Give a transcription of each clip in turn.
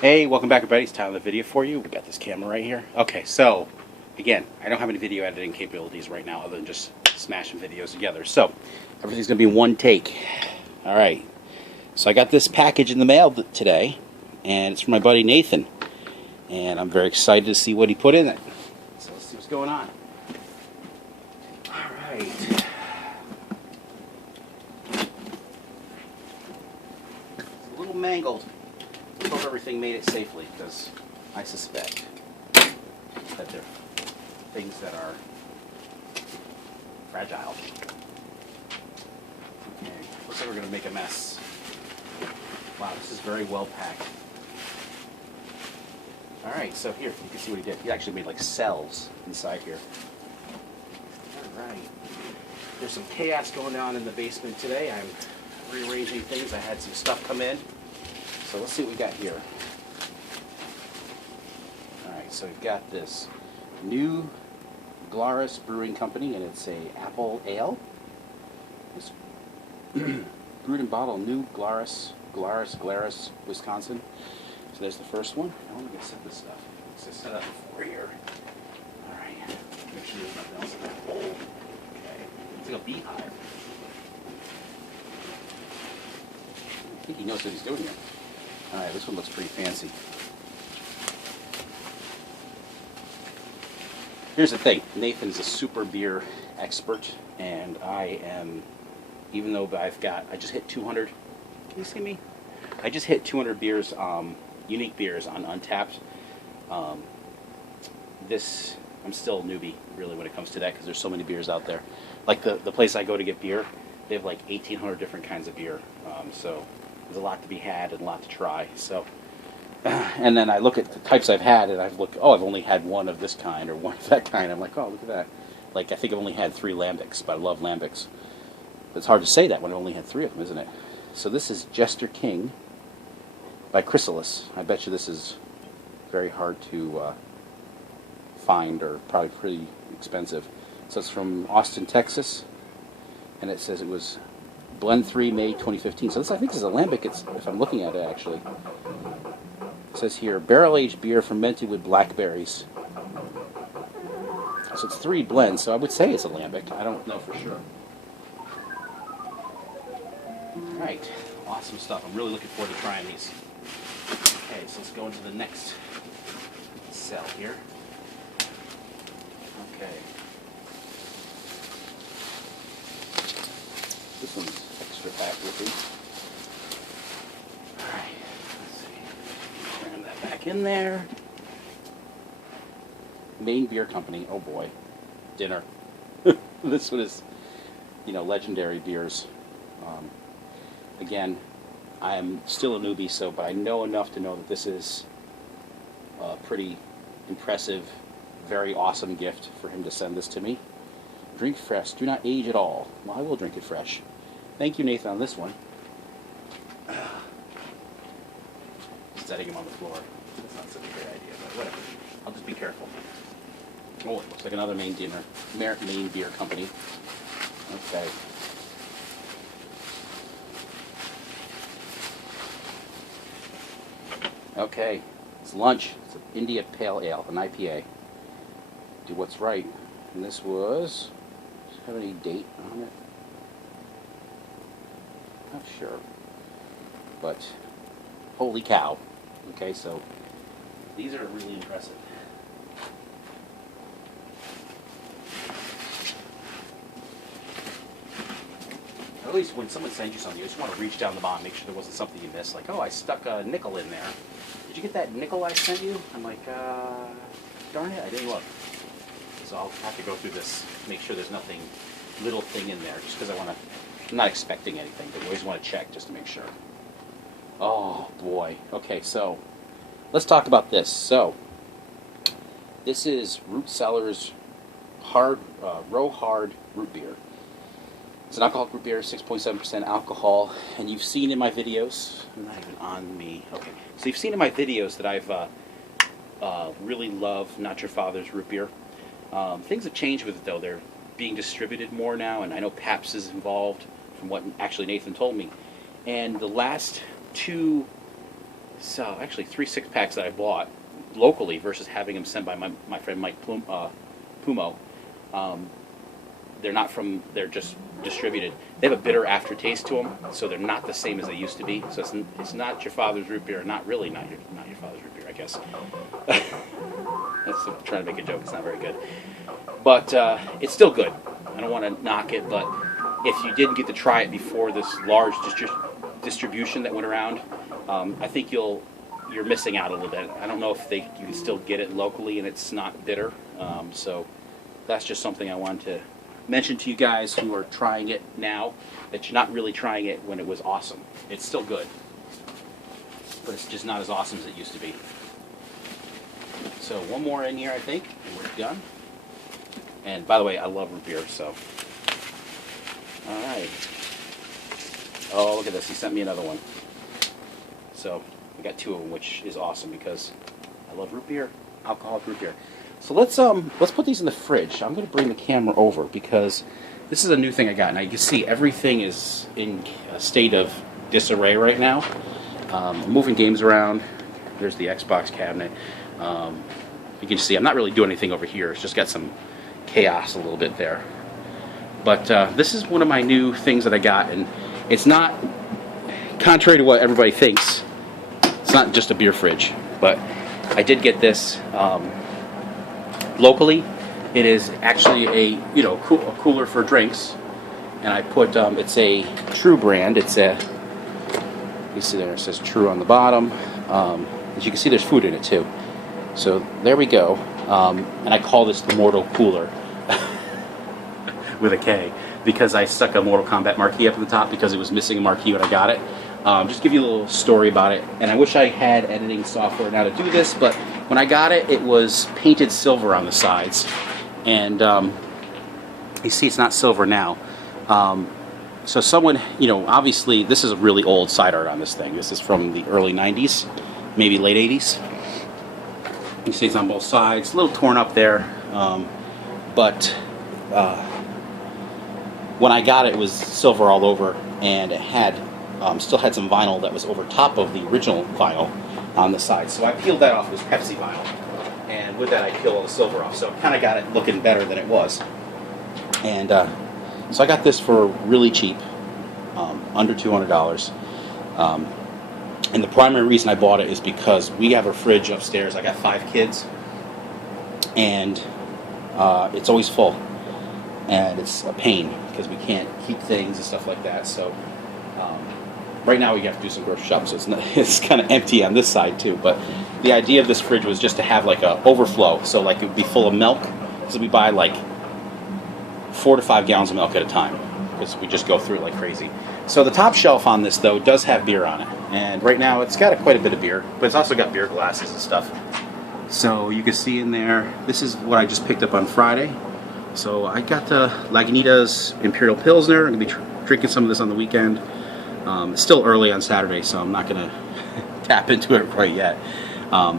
Hey, welcome back everybody. It's time of the video for you. We got this camera right here. Okay, so again, I don't have any video editing capabilities right now other than just smashing videos together. So everything's gonna be one take. Alright. So I got this package in the mail today, and it's from my buddy Nathan. And I'm very excited to see what he put in it. So let's see what's going on. Alright. It's a little mangled. I hope everything made it safely, because I suspect that there are things that are fragile. Okay, looks like we're going to make a mess. Wow, this is very well packed. Alright, so here, you can see what he did. He actually made like cells inside here. Alright. There's some chaos going on in the basement today. I'm rearranging things. I had some stuff come in. So let's see what we got here. Alright, so we've got this new Glarus Brewing Company, and it's a apple ale. It's brewed and bottled New Glarus, Wisconsin. So there's the first one. I want to get set this stuff. It's set up before here. Alright, make sure there's nothing else in that bowl. Okay, it's like a beehive. I think he knows what he's doing here. Alright, this one looks pretty fancy. Here's the thing, Nathan's a super beer expert, and I am, even though I just hit 200, can you see me? I just hit 200 beers, unique beers on Untapped. I'm still a newbie, really, when it comes to that, because there's so many beers out there. Like the place I go to get beer, they have like 1,800 different kinds of beer, so there's a lot to be had and a lot to try. So, and then I look at the types I've had, and I've only had one of this kind or one of that kind. I'm like, oh, look at that. Like, I think I've only had 3 lambics, but I love lambics. But it's hard to say that when I've only had 3 of them, isn't it? So this is Jester King by Chrysalis. I bet you this is very hard to find, or probably pretty expensive. So it's from Austin, Texas, and it says it was Blend 3, May 2015. So this, I think, is a lambic, if I'm looking at it, actually. It says here, barrel-aged beer fermented with blackberries. So it's 3 blends, so I would say it's a lambic. I don't know for sure. Alright, awesome stuff. I'm really looking forward to trying these. Okay, so let's go into the next cell here. Okay. This one's extra packed with these. Alright, let's see. Cram that back in there. Maine Beer Company, oh boy. Dinner. This one is, legendary beers. Again, I'm still a newbie, but I know enough to know that this is a pretty impressive, very awesome gift for him to send this to me. Drink fresh. Do not age at all. Well, I will drink it fresh. Thank you, Nathan, on this one. Setting him on the floor. That's not such a great idea, but whatever. I'll just be careful. Oh, it looks like another Maine Beer Company. Okay. Okay. It's lunch. It's an India Pale Ale, an IPA. Do what's right. And this was... Does it have any date on it? Not sure. But, holy cow. Okay, so these are really impressive. At least when someone sends you something, you just want to reach down the bottom, make sure there wasn't something you missed. Like, oh, I stuck a nickel in there. Did you get that nickel I sent you? I'm like, darn it, I didn't look. So I'll have to go through this, make sure there's nothing, little thing in there, just because I'm not expecting anything, but you always want to check just to make sure. Oh, boy. Okay, so let's talk about this. So, this is Root Cellar's Row Hard Root Beer. It's an alcoholic root beer, 6.7% alcohol, and you've seen in my videos, not even on me, okay, so you've seen in my videos that I've really love Not Your Father's root beer. Things have changed with it, though. They're being distributed more now, and I know Pabst is involved, from what actually Nathan told me. And the last 2 so actually 3 6-packs that I bought locally versus having them sent by my friend Mike Pumo. They're just distributed. They have a bitter aftertaste to them, so they're not the same as they used to be. So it's not your father's root beer, not your father's root beer, I guess. I'm trying to make a joke. It's not very good, but it's still good. I don't want to knock it, but if you didn't get to try it before this large distribution that went around, I think you're missing out a little bit. I don't know if you can still get it locally and it's not bitter. So that's just something I wanted to mention to you guys who are trying it now, that you're not really trying it when it was awesome. It's still good, but it's just not as awesome as it used to be. So one more in here, I think, and we're done. And by the way, I love root beer, so. All right. Oh, look at this. He sent me another one. So I got 2 of them, which is awesome because I love root beer, alcoholic root beer. So let's put these in the fridge. I'm going to bring the camera over because this is a new thing I got. Now you can see everything is in a state of disarray right now. I'm moving games around. There's the Xbox cabinet. You can see I'm not really doing anything over here. It's just got some chaos a little bit there. But this is one of my new things that I got, and it's not, contrary to what everybody thinks, it's not just a beer fridge. But I did get this locally. It is actually a cooler for drinks, and I put it's a True brand. It's a, you see there, it says True on the bottom. As you can see, there's food in it too. So there we go. And I call this the Mortal Cooler with a K because I stuck a Mortal Kombat marquee up at the top because it was missing a marquee when I got it. Just give you a little story about it. And I wish I had editing software now to do this, but when I got it, it was painted silver on the sides. And you see it's not silver now. So someone, obviously this is a really old side art on this thing. This is from the early 90s, maybe late 80s. You see it's on both sides, a little torn up there, but when I got it, it was silver all over, and it had still had some vinyl that was over top of the original vinyl on the side. So I peeled that off. It was Pepsi vinyl, and with that I peeled all the silver off. So I kind of got it looking better than it was. And so I got this for really cheap, under $200. And the primary reason I bought it is because we have a fridge upstairs. I got 5 kids, and it's always full, and it's a pain because we can't keep things and stuff like that. So right now we have to do some grocery shopping, so it's kind of empty on this side too. But the idea of this fridge was just to have like a overflow, so like it would be full of milk. So we buy like 4 to 5 gallons of milk at a time because we just go through it like crazy. So the top shelf on this though does have beer on it, and right now it's got quite a bit of beer, but it's also got beer glasses and stuff. So you can see in there, this is what I just picked up on Friday. So I got the Lagunitas Imperial Pilsner. I'm going to be drinking some of this on the weekend. It's still early on Saturday, so I'm not going to tap into it right yet.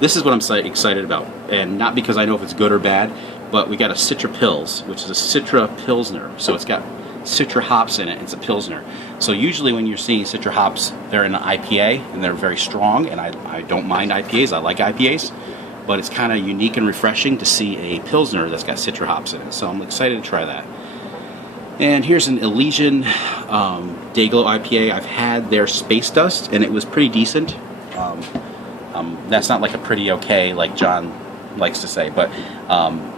This is what I'm excited about, and not because I know if it's good or bad, but we got a Citra Pils, which is a Citra Pilsner. So it's got Citra hops in it. It's a Pilsner. So usually when you're seeing Citra hops, they're in an IPA, and they're very strong, and I don't mind IPAs. I like IPAs. But it's kind of unique and refreshing to see a Pilsner that's got Citra hops in it. So I'm excited to try that. And here's an Elysian Dayglow IPA. I've had their Space Dust, and it was pretty decent. That's not like a pretty okay, like John likes to say, but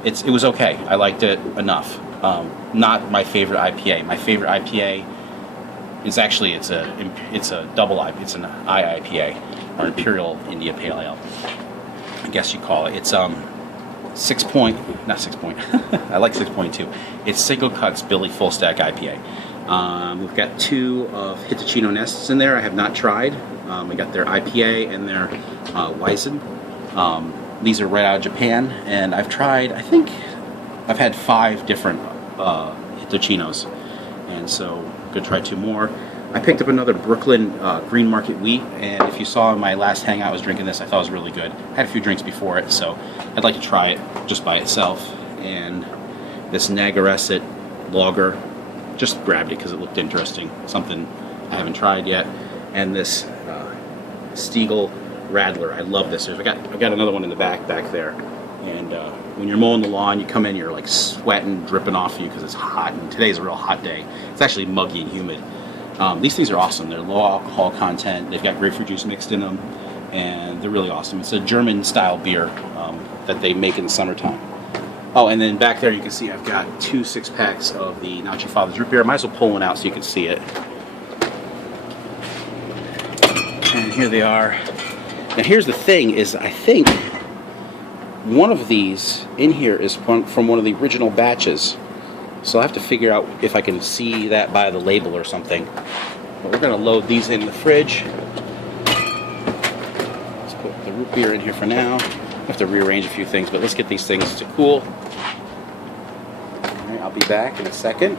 it was okay. I liked it enough. Not my favorite IPA. My favorite IPA is actually it's a double IPA. It's an IIPA, or Imperial India Pale Ale, I guess you call it. It's not 6 point. I like 6.2. It's Single Cuts Billy Full Stack IPA. We've got 2 of Hitachino Nests in there. I have not tried. We got their IPA and their Ryerson. These are right out of Japan, and I've tried. I think I've had 5 different Hitachinos, and so I'm gonna try 2 more. I picked up another Brooklyn Green Market Wheat, and if you saw in my last hangout I was drinking this, I thought it was really good. I had a few drinks before it, so I'd like to try it just by itself. And this Nagaresset Lager, just grabbed it because it looked interesting, something I haven't tried yet. And this Stiegel rattler. I love this. I got another one in the back there. And when you're mowing the lawn, you come in, you're like sweating, dripping off you because it's hot. And today's a real hot day. It's actually muggy and humid. These things are awesome. They're low alcohol content. They've got grapefruit juice mixed in them, and they're really awesome. It's a German-style beer that they make in the summertime. Oh, and then back there you can see I've got 2 6-packs of the Not Your Father's root beer. I might as well pull one out so you can see it. And here they are. Now here's the thing: is I think one of these in here is from one of the original batches. So I'll have to figure out if I can see that by the label or something. But we're going to load these in the fridge. Let's put the root beer in here for now. I have to rearrange a few things, but let's get these things to cool. All right, I'll be back in a second.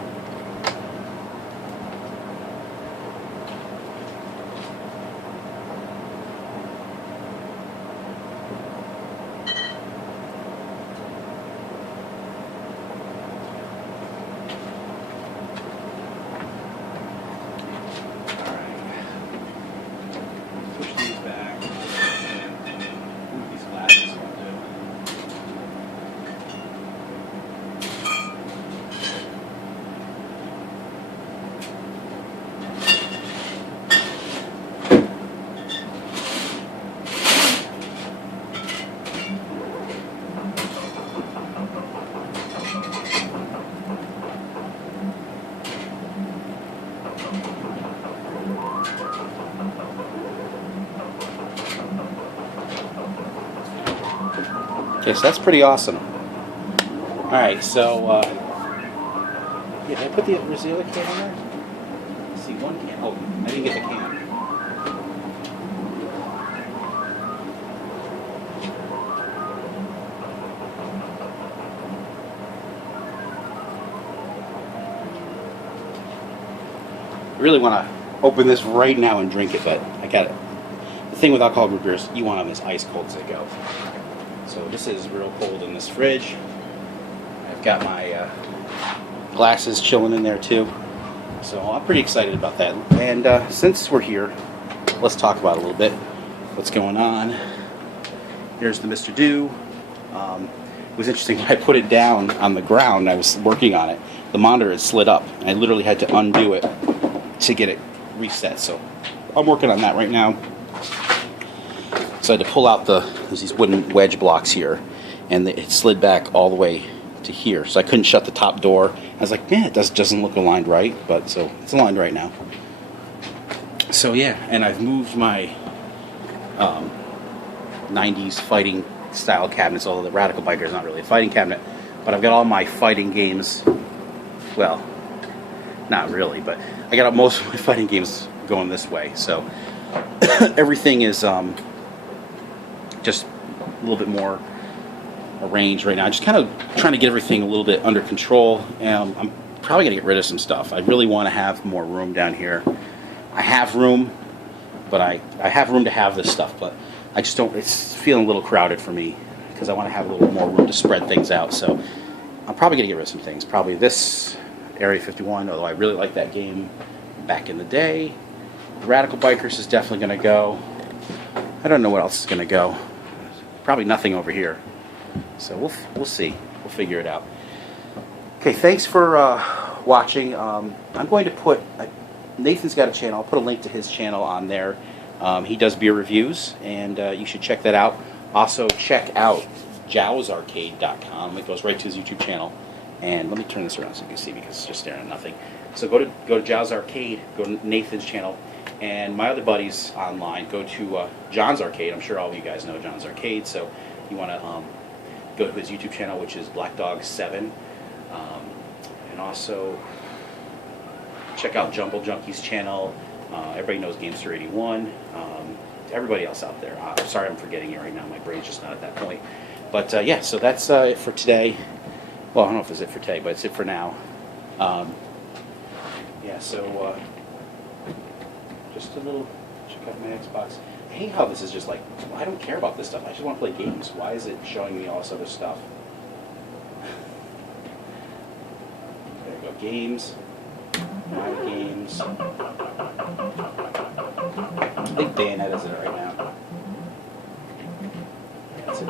Okay, so that's pretty awesome. Alright, so, yeah, did I put where's the other can in there? Let's see, one can. Oh, I didn't get the can. I really want to open this right now and drink it, but I got it. The thing with alcoholic root beers, you want them as ice cold as they go. So this is real cold in this fridge. I've got my glasses chilling in there too. So I'm pretty excited about that. And since we're here, let's talk about it a little bit. What's going on? Here's the Mr. Do. It was interesting when I put it down on the ground. I was working on it. The monitor had slid up. I literally had to undo it to get it reset. So I'm working on that right now. So I had to pull out there's these wooden wedge blocks here, and it slid back all the way to here. So I couldn't shut the top door. I was like, man, it doesn't look aligned right, but so it's aligned right now. So yeah, and I've moved my 90s fighting style cabinets, although the Radical Biker is not really a fighting cabinet, but I've got all my fighting games, well, not really, but I got most of my fighting games going this way. So everything is just a little bit more arranged right now. Just kind of trying to get everything a little bit under control. I'm probably going to get rid of some stuff. I really want to have more room down here. I have room, but I have room to have this stuff, but I just don't, it's feeling a little crowded for me because I want to have a little more room to spread things out. So I'm probably going to get rid of some things. Probably this Area 51, although I really like that game back in the day. The Radical Bikers is definitely going to go. I don't know what else is going to go. Probably nothing over here. So we'll see. We'll figure it out. Okay, thanks for watching. I'm going to put, Nathan's got a channel. I'll put a link to his channel on there. He does beer reviews, and you should check that out. Also, check out jowsarcade.com. It goes right to his YouTube channel. And let me turn this around so you can see because it's just staring at nothing. So go to Jow's Arcade, go to Nathan's channel, and my other buddies online, go to John's Arcade. I'm sure all of you guys know John's Arcade, so you want to go to his YouTube channel, which is Black Dog 7. And also check out Jumble Junkie's channel. Everybody knows Gamester 81. Everybody else out there. I'm sorry I'm forgetting you right now. My brain's just not at that point. But yeah, so that's it for today. Well, I don't know if it's it for today, but it's it for now. Yeah, so just a little check out my Xbox. I hate how this is just like, I don't care about this stuff. I just want to play games. Why is it showing me all this other stuff? There we go. Games. My games. I think Bayonetta is in it right now. That's it.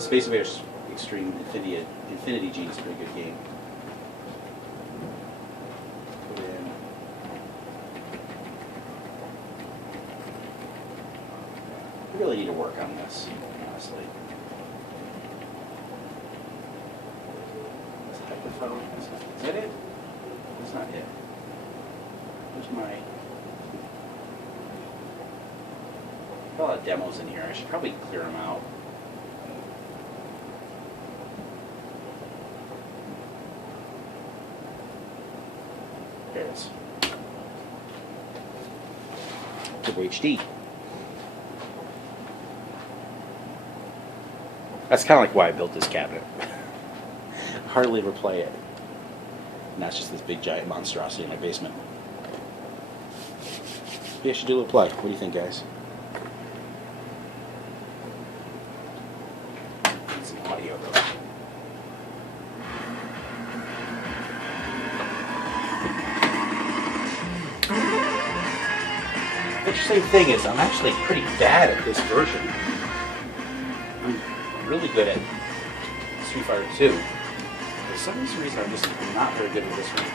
Space Invaders Extreme Infinity Gene is a pretty good game. Put in. We really need to work on this, honestly. Is that it? That's not it. Where's my... Got a lot of demos in here. I should probably clear them out. There it is. Turbo HD. That's kind of like why I built this cabinet. Hardly ever play it. And that's just this big giant monstrosity in my basement. Maybe I should do a little play. What do you think, guys? Need some audio though. The interesting thing is I'm actually pretty bad at this version. I'm really good at Street Fighter 2. For some reason I'm just not very good at this one.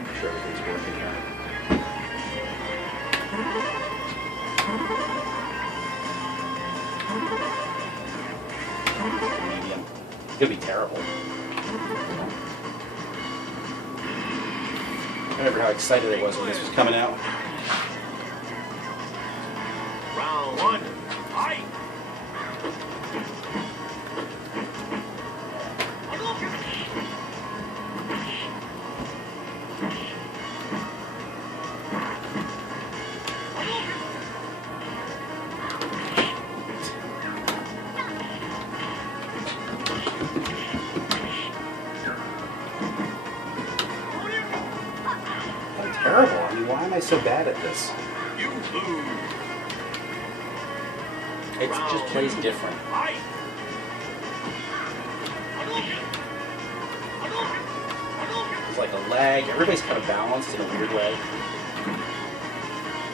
I'm sure everything's working here. Medium. It's gonna be terrible. I remember how excited I was when this was coming out. Round one, fight! Terrible. I mean, why am I so bad at this? You lose. It just plays different. Fight! It's like a lag. Everybody's kind of balanced in a weird way.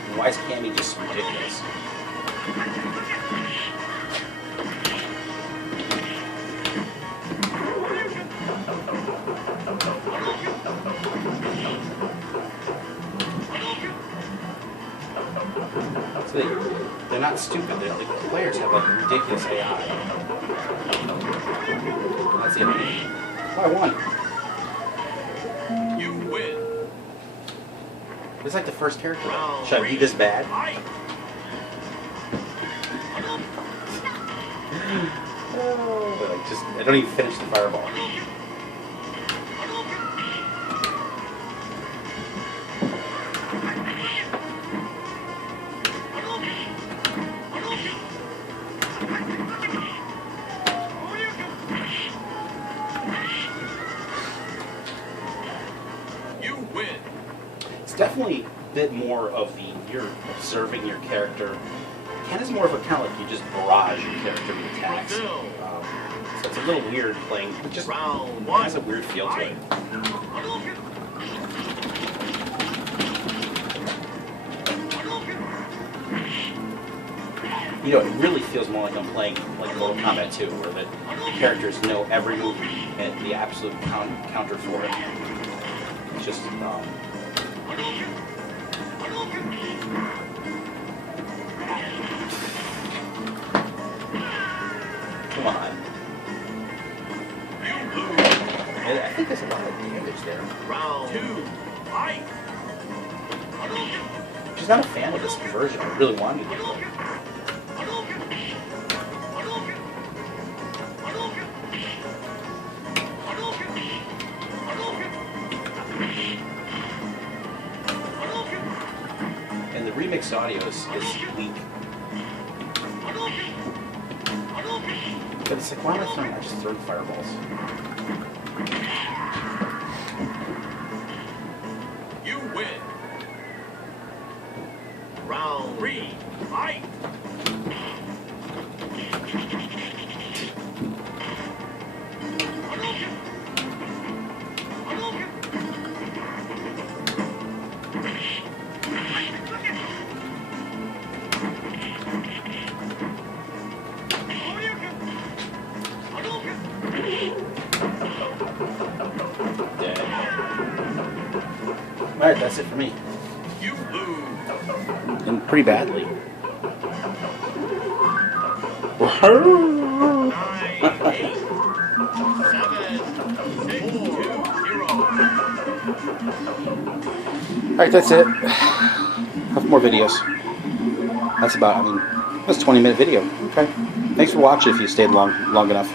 And why is Cammy just ridiculous? So they're not stupid. The players have like ridiculous AI. That's the enemy. Oh, I won. You win. This is like the first character. Round Should I be this bad? Fight! Oh, like just I don't even finish the fireball. You win. It's definitely a bit more of the you're observing your character. Ken is more of a kind of like you just barrage your character with attacks. So it's a little weird playing. It just Round one. has a weird feel to it. You know, it really feels more like I'm playing like Mortal Kombat 2, where the characters know every move and the absolute counter for it. It's just, come on. You lose. I think there's a lot of damage there. Round two. Fight! She's not a fan of this version. I really wanted to do it. And the remixed audio is weak. But it's like, why am I throwing? I just throw fireballs. You win. Round three. Fight! Alright, that's it for me. You lose. And pretty badly. 9, 8, 7, 6, 2, 0. Alright, that's it. Have more videos. That's about, that's a 20-minute video. Okay. Thanks for watching if you stayed long enough.